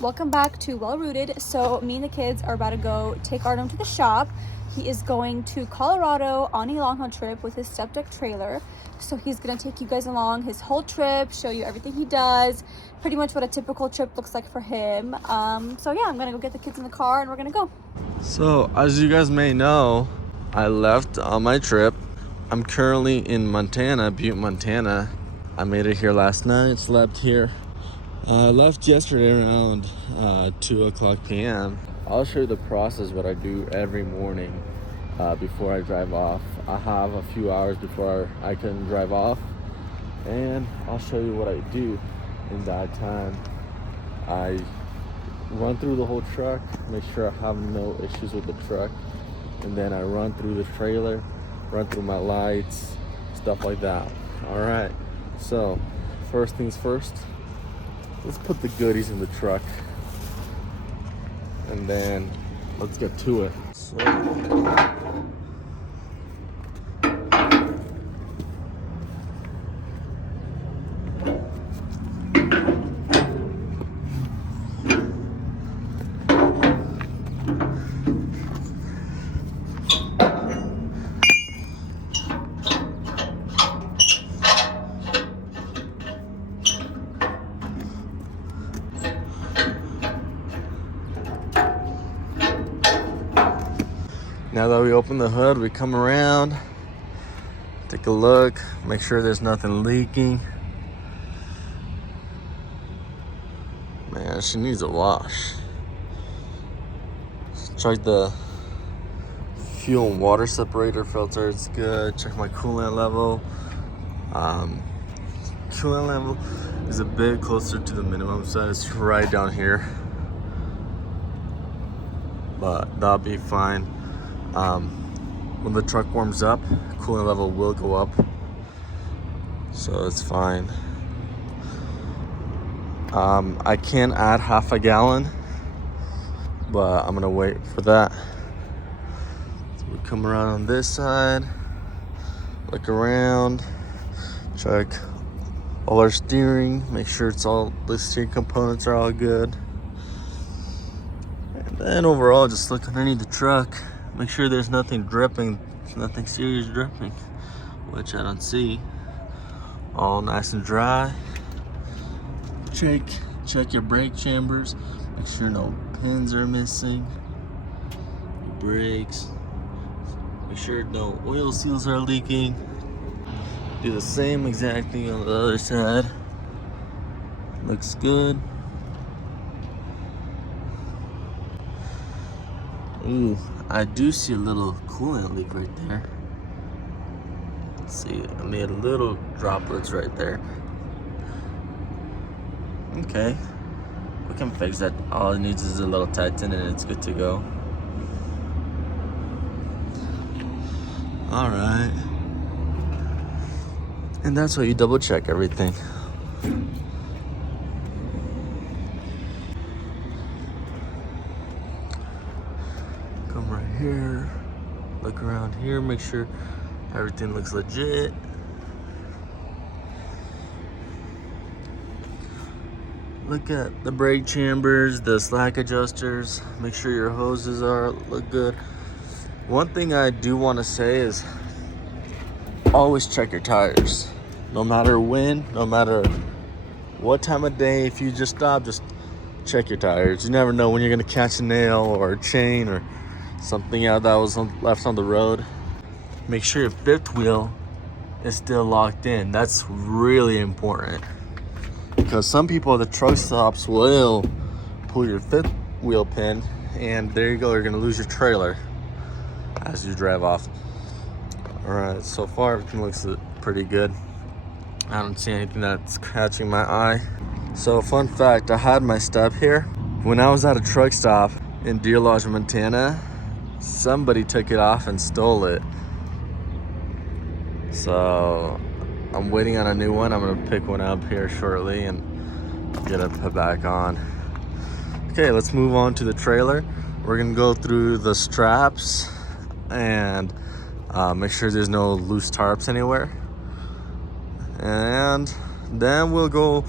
Welcome back to Well Rooted. So me and the kids are about to go take Artem to the shop. He is going to Colorado on a long haul trip with his step deck trailer. So he's gonna take you guys along his whole trip, show you everything he does, pretty much what a typical trip looks like for him. So yeah, I'm gonna go get the kids in the car and we're gonna go. So as you guys may know, I left on my trip. I'm currently in Montana, Butte, Montana. I made it here last night, slept here. I left yesterday around 2 o'clock p.m. I'll show you the process, what I do every morning before I drive off. I have a few hours before I can drive off, and I'll show you what I do in that time. I run through the whole truck, make sure I have no issues with the truck, and then I run through the trailer, run through my lights, stuff like that. All right, so first things first, let's put the goodies in the truck, and then let's get to it. So, now that we open the hood, we come around, take a look, make sure there's nothing leaking. Man, she needs a wash. Check the fuel and water separator filter, it's good. Check my coolant level. Coolant level is a bit closer to the minimum, so it's right down here. But that'll be fine. When the truck warms up, coolant level will go up, so it's fine. I can add half a gallon, but I'm gonna wait for that. So we come around on this side, look around, check all our steering, make sure the steering components are all good, and then overall just look underneath the truck. Make sure there's nothing dripping, nothing serious dripping, which I don't see. All nice and dry. Check your brake chambers. Make sure no pins are missing. Your brakes. Make sure no oil seals are leaking. Do the same exact thing on the other side. Looks good. Ooh, I do see a little coolant leak right there. Let's see, I made little droplets right there. Okay, we can fix that. All it needs is a little tighten and it's good to go. All right, and that's why you double check everything. Come right here, look around here, make sure everything looks legit. Look at the brake chambers, the slack adjusters, make sure your hoses look good. One thing I do want to say is always check your tires. No matter when, no matter what time of day, if you just stop, just check your tires. You never know when you're gonna catch a nail or a chain or something out that was left on the road. Make sure your fifth wheel is still locked in. That's really important, because some people at the truck stops will pull your fifth wheel pin, and there you go, you're gonna lose your trailer as you drive off. All right, so far everything looks pretty good. I don't see anything that's catching my eye. So fun fact, I had my step here. When I was at a truck stop in Deer Lodge, Montana, somebody took it off and stole it. So I'm waiting on a new one. I'm gonna pick one up here shortly and get it put back on. Okay, let's move on to the trailer. We're gonna go through the straps and make sure there's no loose tarps anywhere. And then we'll go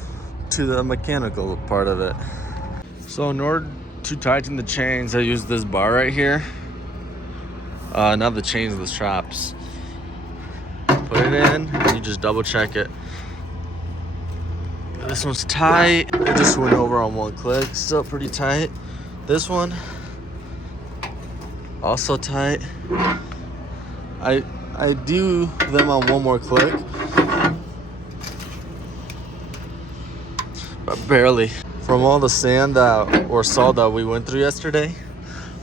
to the mechanical part of it. So in order to tighten the chains, I use this bar right here. Not the chains, the straps. Put it in, and you just double check it. This one's tight. It just went over on one click. Still pretty tight. This one, also tight. I do them on one more click, but barely. From all the sand or salt that we went through yesterday,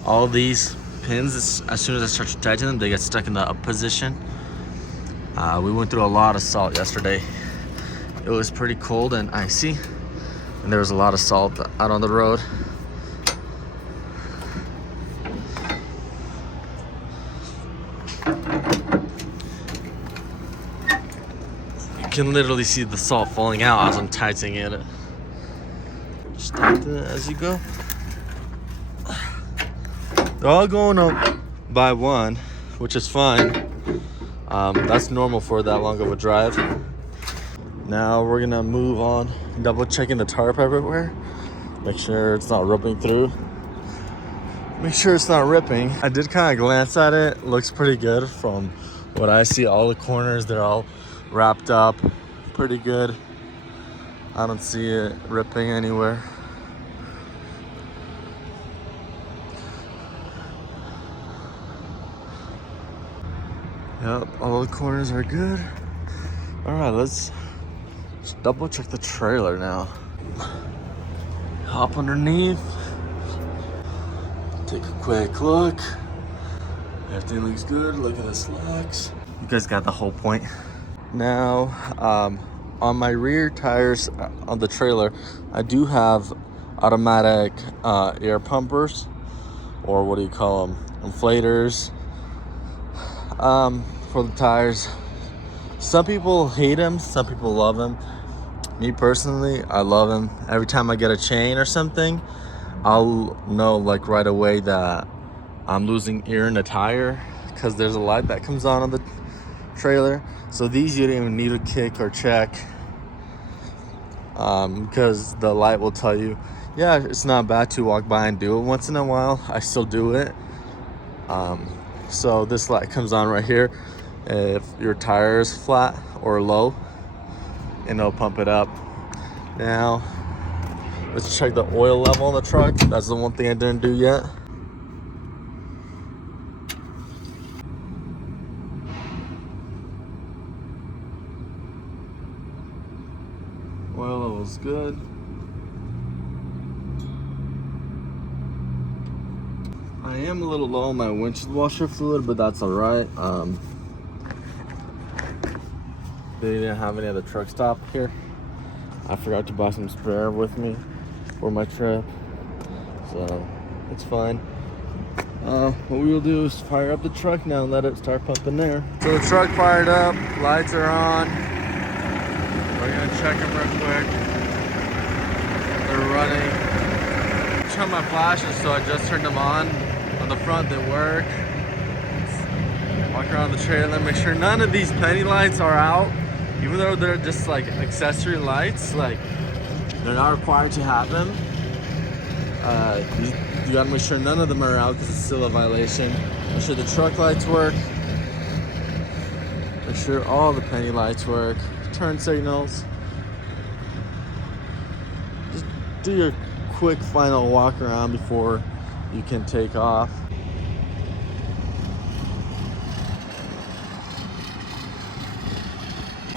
all these pins, as soon as I start to tighten them, they get stuck in the up position. We went through a lot of salt yesterday. It was pretty cold and icy, and there was a lot of salt out on the road. You can literally see the salt falling out as I'm tightening it. Just tighten it as you go. They're all going up by one, which is fine. That's normal for that long of a drive. Now we're gonna move on, double checking the tarp everywhere. Make sure it's not ripping through. Make sure it's not ripping. I did kind of glance at it. Looks pretty good from what I see. All the corners, they're all wrapped up pretty good. I don't see it ripping anywhere. Yep, all the corners are good. All right, let's double check the trailer now. Hop underneath. Take a quick look. Everything looks good. Look at the slacks. You guys got the whole point. Now, on my rear tires on the trailer, I do have automatic air pumpers, or what do you call them? Inflators. For the tires. Some people hate them, some people love them. Me personally, I love them. Every time I get a chain or something, I'll know like right away that I'm losing air in the tire, because there's a light that comes on the trailer. So these you don't even need to kick or check, because the light will tell you, yeah, it's not bad to walk by and do it once in a while. I still do it. So this light comes on right here if your tire is flat or low, and it'll pump it up. Now let's check the oil level on the truck. That's the one thing I didn't do yet. Oil level's good. I am a little low on my windshield washer fluid, but that's all right. They didn't have any other truck stop here. I forgot to buy some spare with me for my trip, so it's fine. What we will do is fire up the truck now and let it start pumping there. So the truck fired up, lights are on. We're gonna check them real quick. They're running. I turned my flashes, so I just turned them on. On the front, they work. Let's walk around the trailer, make sure none of these penny lights are out. Even though they're just like accessory lights, like they're not required to have them. You gotta make sure none of them are out, because it's still a violation. Make sure the truck lights work. Make sure all the penny lights work. Turn signals. Just do your quick final walk around before you can take off.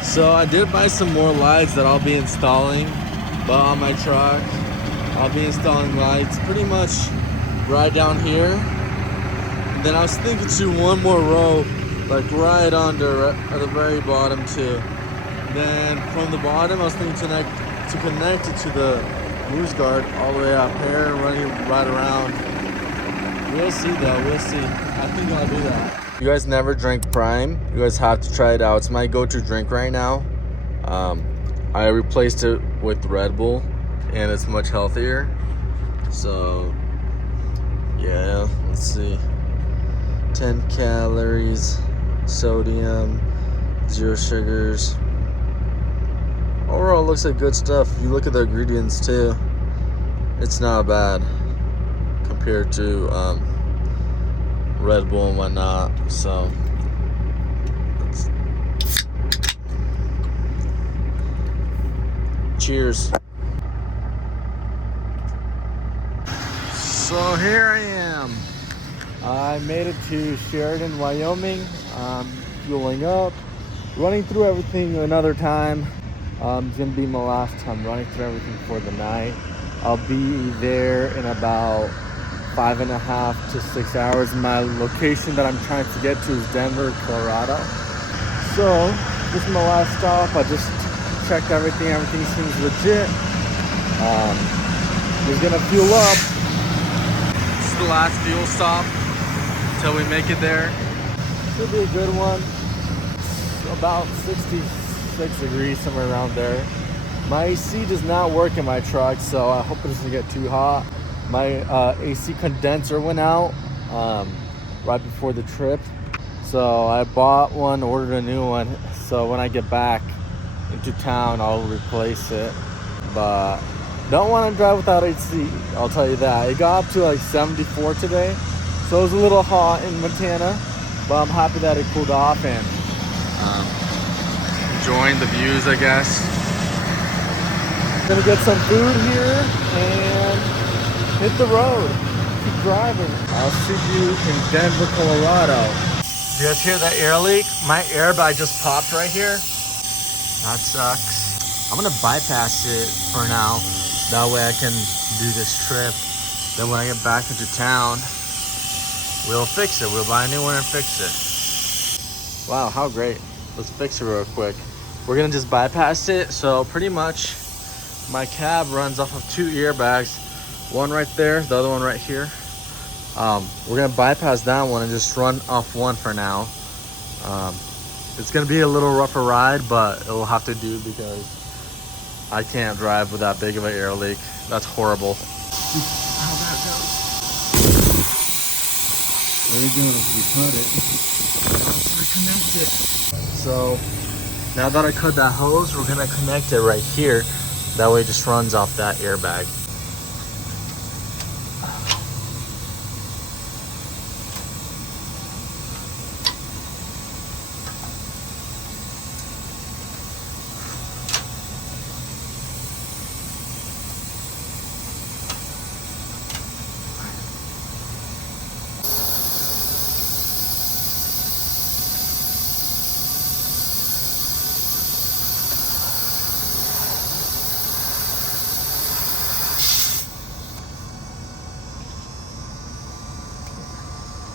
So I did buy some more lights that I'll be installing, but on my truck I'll be installing lights pretty much right down here. And then I was thinking to one more row, like right under at the very bottom too. Then from the bottom I was thinking to connect it to the moose guard all the way up here and running right around. We'll see though, we'll see. I think I'll do that. You guys never drank Prime, you guys have to try it out. It's my go-to drink right now. I replaced it with Red Bull, and it's much healthier. So yeah, let's see. 10 calories, sodium, 0 sugars. Overall, looks like good stuff. If you look at the ingredients too, it's not bad compared to Red Bull and whatnot. So cheers. So here I am. I made it to Sheridan, Wyoming. Fueling up, running through everything another time. It's gonna be my last time running through everything for the night. I'll be there in about 5.5 to 6 hours. My location that I'm trying to get to is Denver, Colorado. So this is my last stop. I just checked everything. Everything seems legit. Just gonna fuel up. This is the last fuel stop until we make it there. Should be a good one. It's about 66 degrees, somewhere around there. My AC does not work in my truck, so I hope it doesn't get too hot. My AC condenser went out right before the trip, so I bought one, ordered a new one. So when I get back into town, I'll replace it. But don't want to drive without AC, I'll tell you that. It got up to like 74 today, so it was a little hot in Montana, but I'm happy that it cooled off and enjoying the views, I guess. Gonna get some food here and hit the road. Keep driving. I'll see you in Denver, Colorado. You guys hear that air leak? My airbag just popped right here. That sucks. I'm gonna bypass it for now. That way I can do this trip. Then when I get back into town, we'll fix it. We'll buy a new one and fix it. Wow, how great. Let's fix it real quick. We're gonna just bypass it. So pretty much my cab runs off of 2 airbags. One right there, the other one right here. We're gonna bypass that one and just run off one for now. It's gonna be a little rougher ride, but it'll have to do because I can't drive with that big of an air leak. That's horrible. How that goes. There you go, we cut it. Let's reconnect it. So now that I cut that hose, we're gonna connect it right here. That way it just runs off that airbag.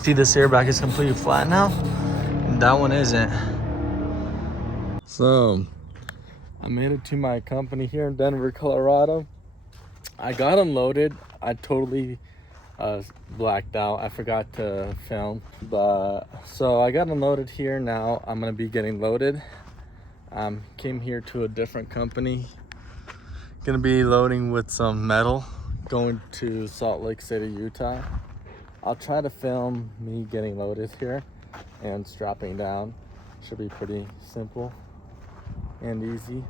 See, this airbag is completely flat now, and that one isn't. So I made it to my company here in Denver, Colorado. I got unloaded. I totally blacked out. I forgot to film, but so I got unloaded here. Now I'm gonna be getting loaded. Came here to a different company. Gonna be loading with some metal, going to Salt Lake City, Utah. I'll try to film me getting loaded here and strapping down. Should be pretty simple and easy.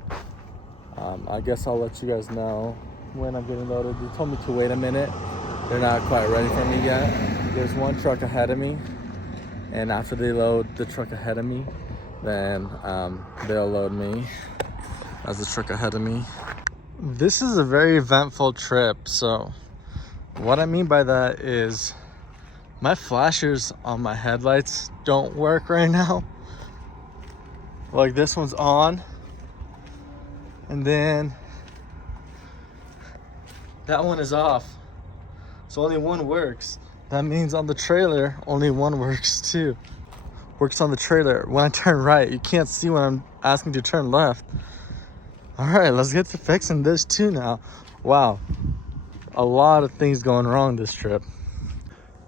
I guess I'll let you guys know when I'm getting loaded. They told me to wait a minute. They're not quite ready for me yet. There's one truck ahead of me, and after they load the truck ahead of me, then they'll load me as the truck ahead of me. This is a very eventful trip. So what I mean by that is my flashers on my headlights don't work right now. Like this one's on, and then that one is off. So only one works. That means on the trailer, only one works too. Works on the trailer. When I turn right, you can't see when I'm asking to turn left. All right, let's get to fixing this too now. Wow, a lot of things going wrong this trip.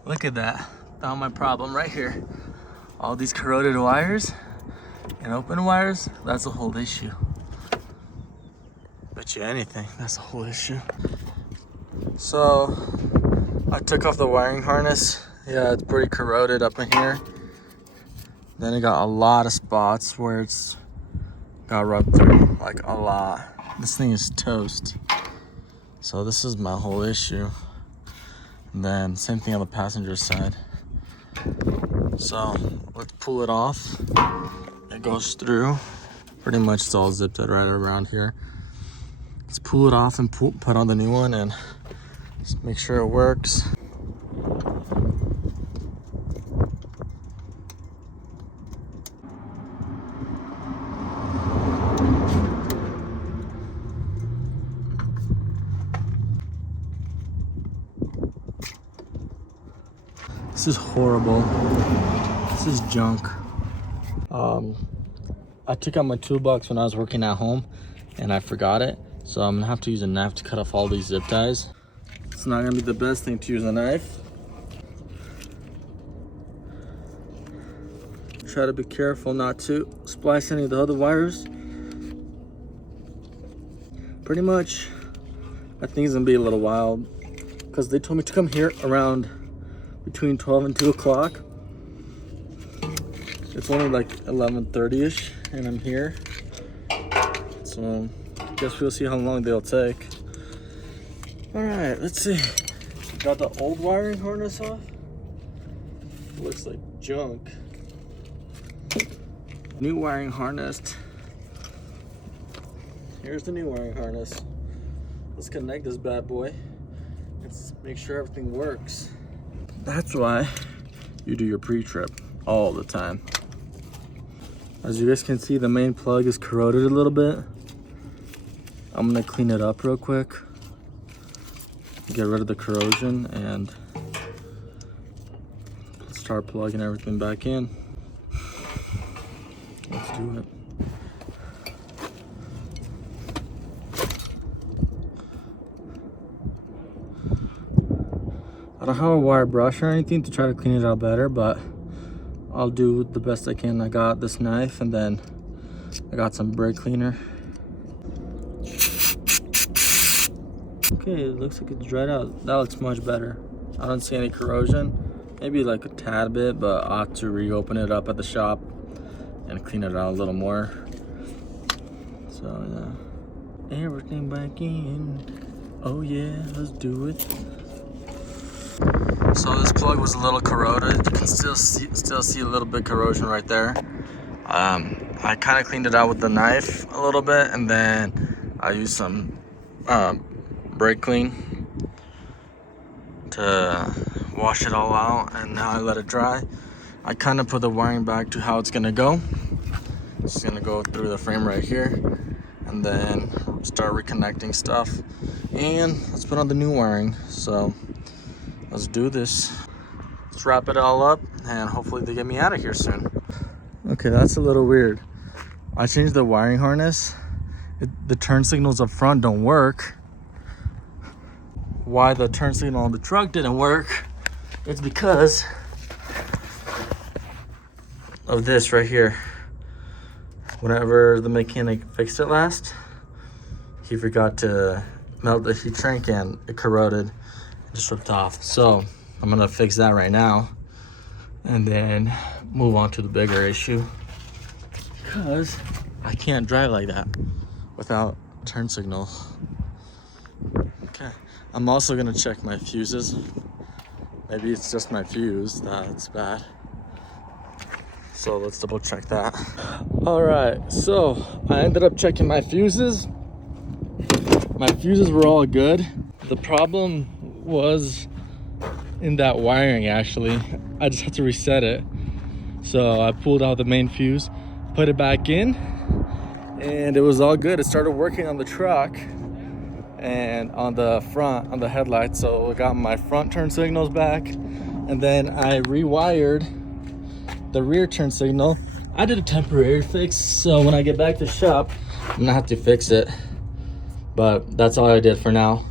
Look at that. Found my problem right here. All these corroded wires and open wires, that's a whole issue. Bet you anything, that's a whole issue. So I took off the wiring harness. Yeah, it's pretty corroded up in here. Then it got a lot of spots where it's got rubbed through, like a lot. This thing is toast. So this is my whole issue. And then same thing on the passenger side. So let's pull it off. It goes through. Pretty much it's all zipped right around here. Let's pull it off and put on the new one and just make sure it works. This is horrible. This is junk. I took out my toolbox when I was working at home and I forgot it. So I'm gonna have to use a knife to cut off all these zip ties. It's not gonna be the best thing to use a knife. Try to be careful not to splice any of the other wires. Pretty much, I think it's gonna be a little while because they told me to come here around between 12 and 2 o'clock. It's only like 11:30ish and I'm here. So I guess we'll see how long they'll take. All right, let's see. Got the old wiring harness off. Looks like junk. New wiring harness. Here's the new wiring harness. Let's connect this bad boy. Let's make sure everything works. That's why you do your pre-trip all the time. As you guys can see, the main plug is corroded a little bit. I'm gonna clean it up real quick. Get rid of the corrosion and start plugging everything back in. Let's do it. I don't have a wire brush or anything to try to clean it out better, but I'll do the best I can. I got this knife and then I got some brake cleaner. Okay, it looks like it's dried out. That looks much better. I don't see any corrosion. Maybe like a tad bit, but I'll have to reopen it up at the shop and clean it out a little more. So yeah, everything back in. Oh yeah, let's do it. So this plug was a little corroded. You can still see a little bit corrosion right there. I kind of cleaned it out with the knife a little bit, and then I used some brake clean to wash it all out, and now I let it dry. I kind of put the wiring back to how it's gonna go. It's gonna go through the frame right here, and then start reconnecting stuff. And let's put on the new wiring. So let's do this. Let's wrap it all up and hopefully they get me out of here soon. Okay, that's a little weird. I changed the wiring harness. The turn signals up front don't work. Why the turn signal on the truck didn't work, it's because of this right here. Whenever the mechanic fixed it last, he forgot to melt the heat shrink and it corroded. Just ripped off. So I'm gonna fix that right now and then move on to the bigger issue, because I can't drive like that without turn signal. Okay, I'm also gonna check my fuses. Maybe it's just my fuse that's bad, so let's double check that. All right, so I ended up checking my fuses. My fuses were all good. The problem was in that wiring. Actually, I just had to reset it. So I pulled out the main fuse, put it back in, and it was all good. It started working on the truck and on the front, on the headlights. So I got my front turn signals back, and then I rewired the rear turn signal. I did a temporary fix, so when I get back to the shop, I'm gonna have to fix it, but that's all I did for now.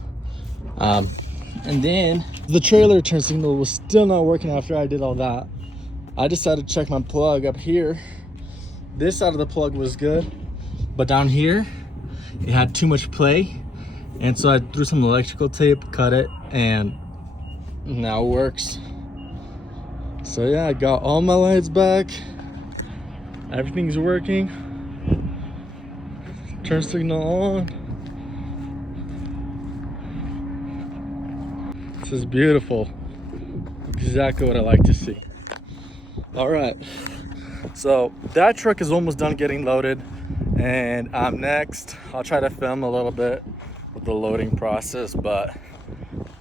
And then the trailer turn signal was still not working after I did all that. I decided to check my plug up here. This side of the plug was good, but down here it had too much play, and so I threw some electrical tape, cut it, and now it works. So yeah, I got all my lights back. Everything's working. Turn signal on. This is beautiful. Exactly what I like to see. All right, so that truck is almost done getting loaded, and I'm next. I'll try to film a little bit with the loading process, but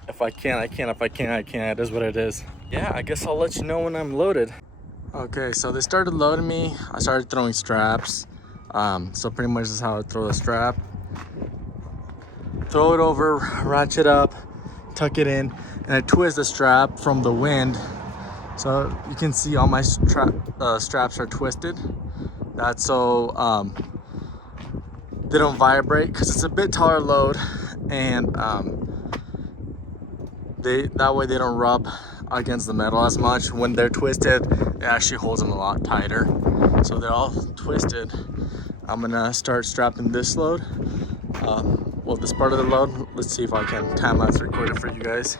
if I can, I can. If I can't, I can't. It is what it is. Yeah, I guess I'll let you know when I'm loaded. Okay, so they started loading me. I started throwing straps. So pretty much this is how I throw the strap. Throw it over, ratchet up, tuck it in, and I twist the strap from the wind. So you can see all my straps are twisted. That's so they don't vibrate, because it's a bit taller load, and that way they don't rub against the metal as much. When they're twisted, it actually holds them a lot tighter. So they're all twisted. I'm gonna start strapping this load. Well, this part of the load. Let's see if I can time-lapse record it for you guys.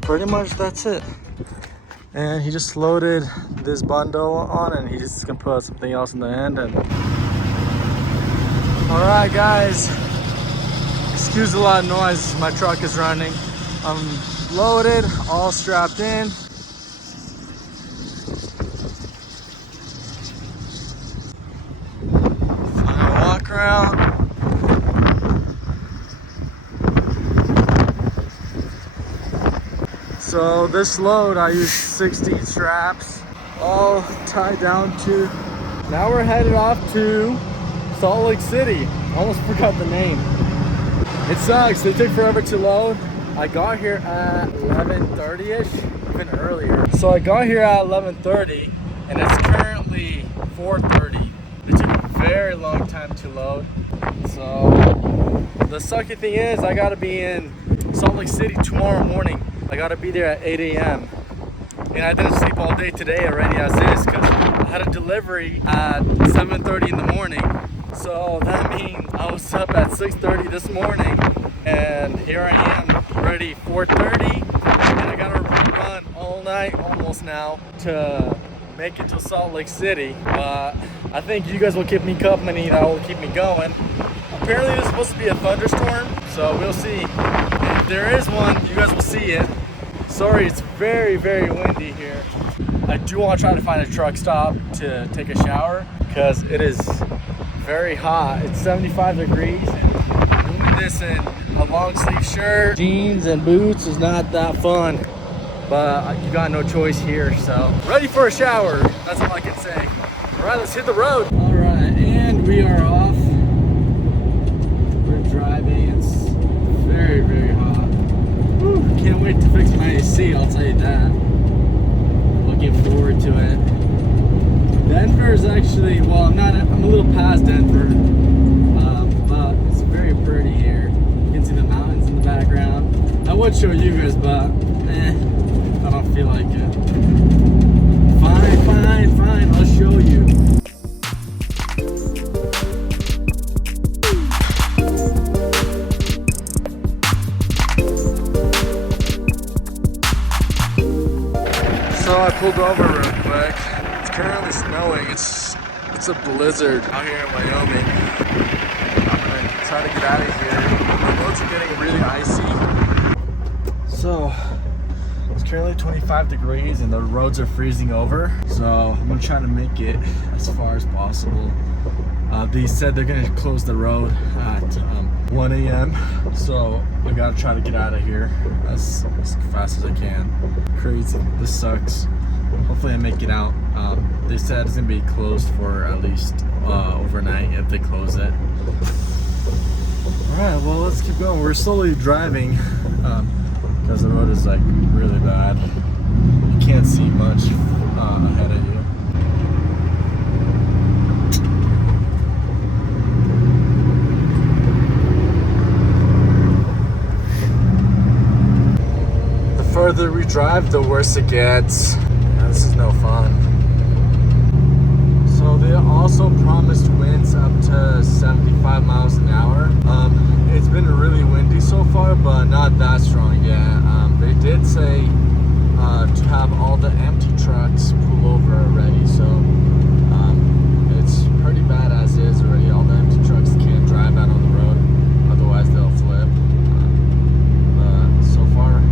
Pretty much that's it. And he just loaded this bundle on, and he's just gonna put something else in the end. And all right, guys, excuse a lot of noise, my truck is running. I'm loaded, all strapped in. I'm gonna walk around. So this load, I used 16 straps, all tied down to. Now we're headed off to Salt Lake City. I almost forgot the name. It sucks, they take forever to load. I got here at 11:30ish, even earlier. So I got here at 11:30, and it's currently 4:30. It took a very long time to load. So the sucky thing is, I gotta be in Salt Lake City tomorrow morning. I gotta be there at 8 a.m. And I didn't sleep all day today already as is, because I had a delivery at 7:30 in the morning. So that means I was up at 6:30 this morning, and here I am ready 4:30, and I gotta run all night almost now to make it to Salt Lake City. But I think you guys will keep me company, that will keep me going. Apparently there's supposed to be a thunderstorm, so we'll see. If there is one, you guys will see it. Sorry, it's very, very windy here. I do want to try to find a truck stop to take a shower, because it is very hot. It's 75 degrees, and doing this in a long sleeve shirt, jeans, and boots is not that fun. But you got no choice here, so ready for a shower. That's all I can say. All right, let's hit the road. All right, and we are off. We're driving. It's very, very hot. Whew, can't wait to fix my AC, I'll tell you that. Looking forward to it. Denver is actually, well, I'm a little past Denver, but it's very pretty here. You can see the mountains in the background. I would show you guys, but I don't feel like it. Fine, I'll show you. So I pulled over real quick. It's currently snowing. It's a blizzard out here in Wyoming. I'm gonna try to get out of here. The roads are getting really icy. So it's currently 25 degrees and the roads are freezing over. So I'm gonna try to make it as far as possible. They said they're gonna close the road at 1 a.m. So I gotta try to get out of here as fast as I can. Crazy, this sucks. Hopefully I make it out. They said it's gonna be closed for at least overnight if they close it. Alright, well, let's keep going. We're slowly driving because the road is like really bad. You can't see much ahead of you. The further we drive, the worse it gets. This is no fun. So they also promised winds up to 75 miles an hour. It's been really windy so far, but not that strong yet. They did say to have all the empty trucks pull over already, so it's pretty bad as is already. All the empty trucks can't drive out on the road, otherwise they'll flip. But so far,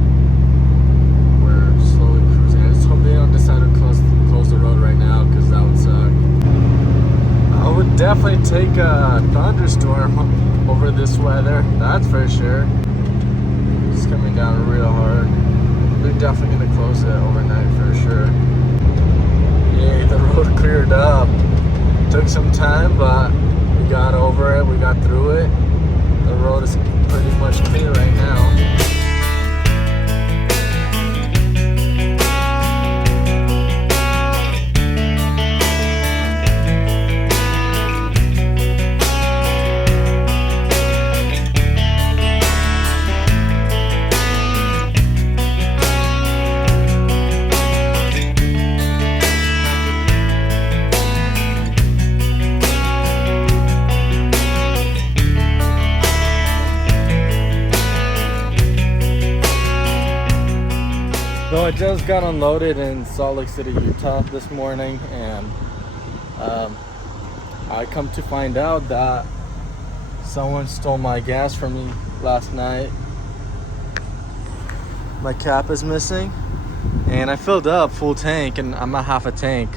we're slowly cruising. I just hope they don't decide to close the road right now, because that would suck. I would definitely take a thunderstorm over this weather, that's for sure. It's coming down real hard. They're definitely gonna close it overnight for sure. Yay, the road cleared up. Took some time, but we got over it, we got through it. The road is pretty much clear right now. So I just got unloaded in Salt Lake City, Utah this morning, and I come to find out that someone stole my gas from me last night. My cap is missing, and I filled up full tank, and I'm at half a tank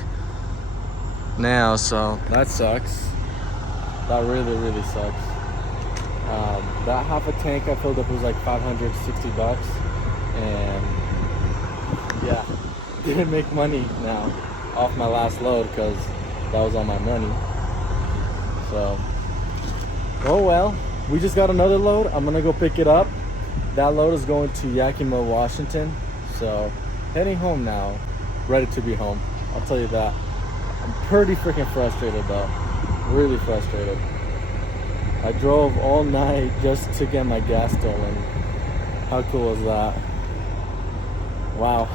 now, so that sucks. That really sucks. That half a tank I filled up was like $560, and yeah, didn't make money now off my last load because that was all my money. So, oh well, we just got another load. I'm gonna go pick it up. That load is going to Yakima, Washington. So, heading home now, ready to be home. I'll tell you that. I'm pretty freaking frustrated though, really frustrated. I drove all night just to get my gas stolen. How cool is that? Wow.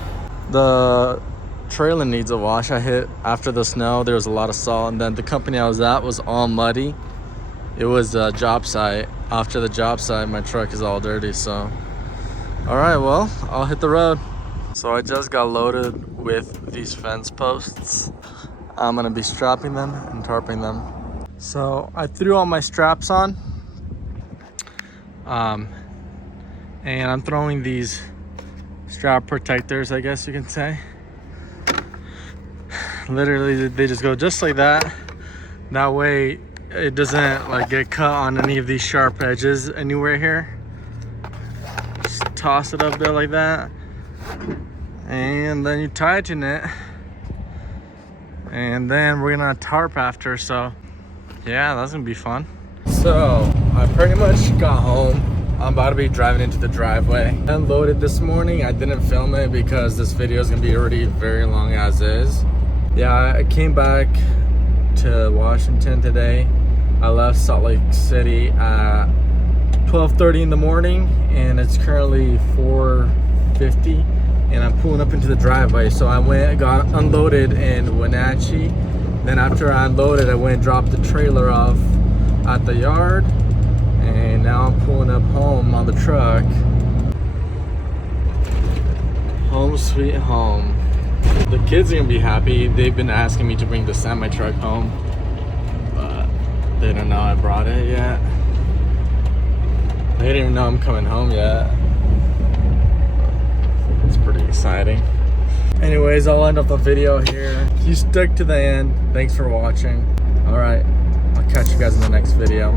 The trailer needs a wash. I hit after the snow. There was a lot of salt, and then the company I was at was all muddy. It was a job site. After the job site, my truck is all dirty. So, all right, well, I'll hit the road. So I just got loaded with these fence posts. I'm gonna be strapping them and tarping them. So I threw all my straps on, and I'm throwing these strap protectors, I guess you can say. Literally, they just go just like that. That way it doesn't like get cut on any of these sharp edges anywhere here. Just toss it up there like that, and then you tighten it, and then we're gonna tarp after. So yeah, that's gonna be fun. So I pretty much got home. I'm about to be driving into the driveway. Unloaded this morning. I didn't film it because this video is gonna be already very long as is. Yeah, I came back to Washington today. I left Salt Lake City at 12:30 in the morning, and it's currently 4:50, and I'm pulling up into the driveway. So I got unloaded in Wenatchee. Then after I unloaded, I went and dropped the trailer off at the yard. And now I'm pulling up home on the truck. Home sweet home. The kids are gonna be happy. They've been asking me to bring the semi truck home, but they don't know I brought it yet. They didn't even know I'm coming home yet. It's pretty exciting. Anyways, I'll end up the video here. If you stuck to the end, thanks for watching. All right, I'll catch you guys in the next video.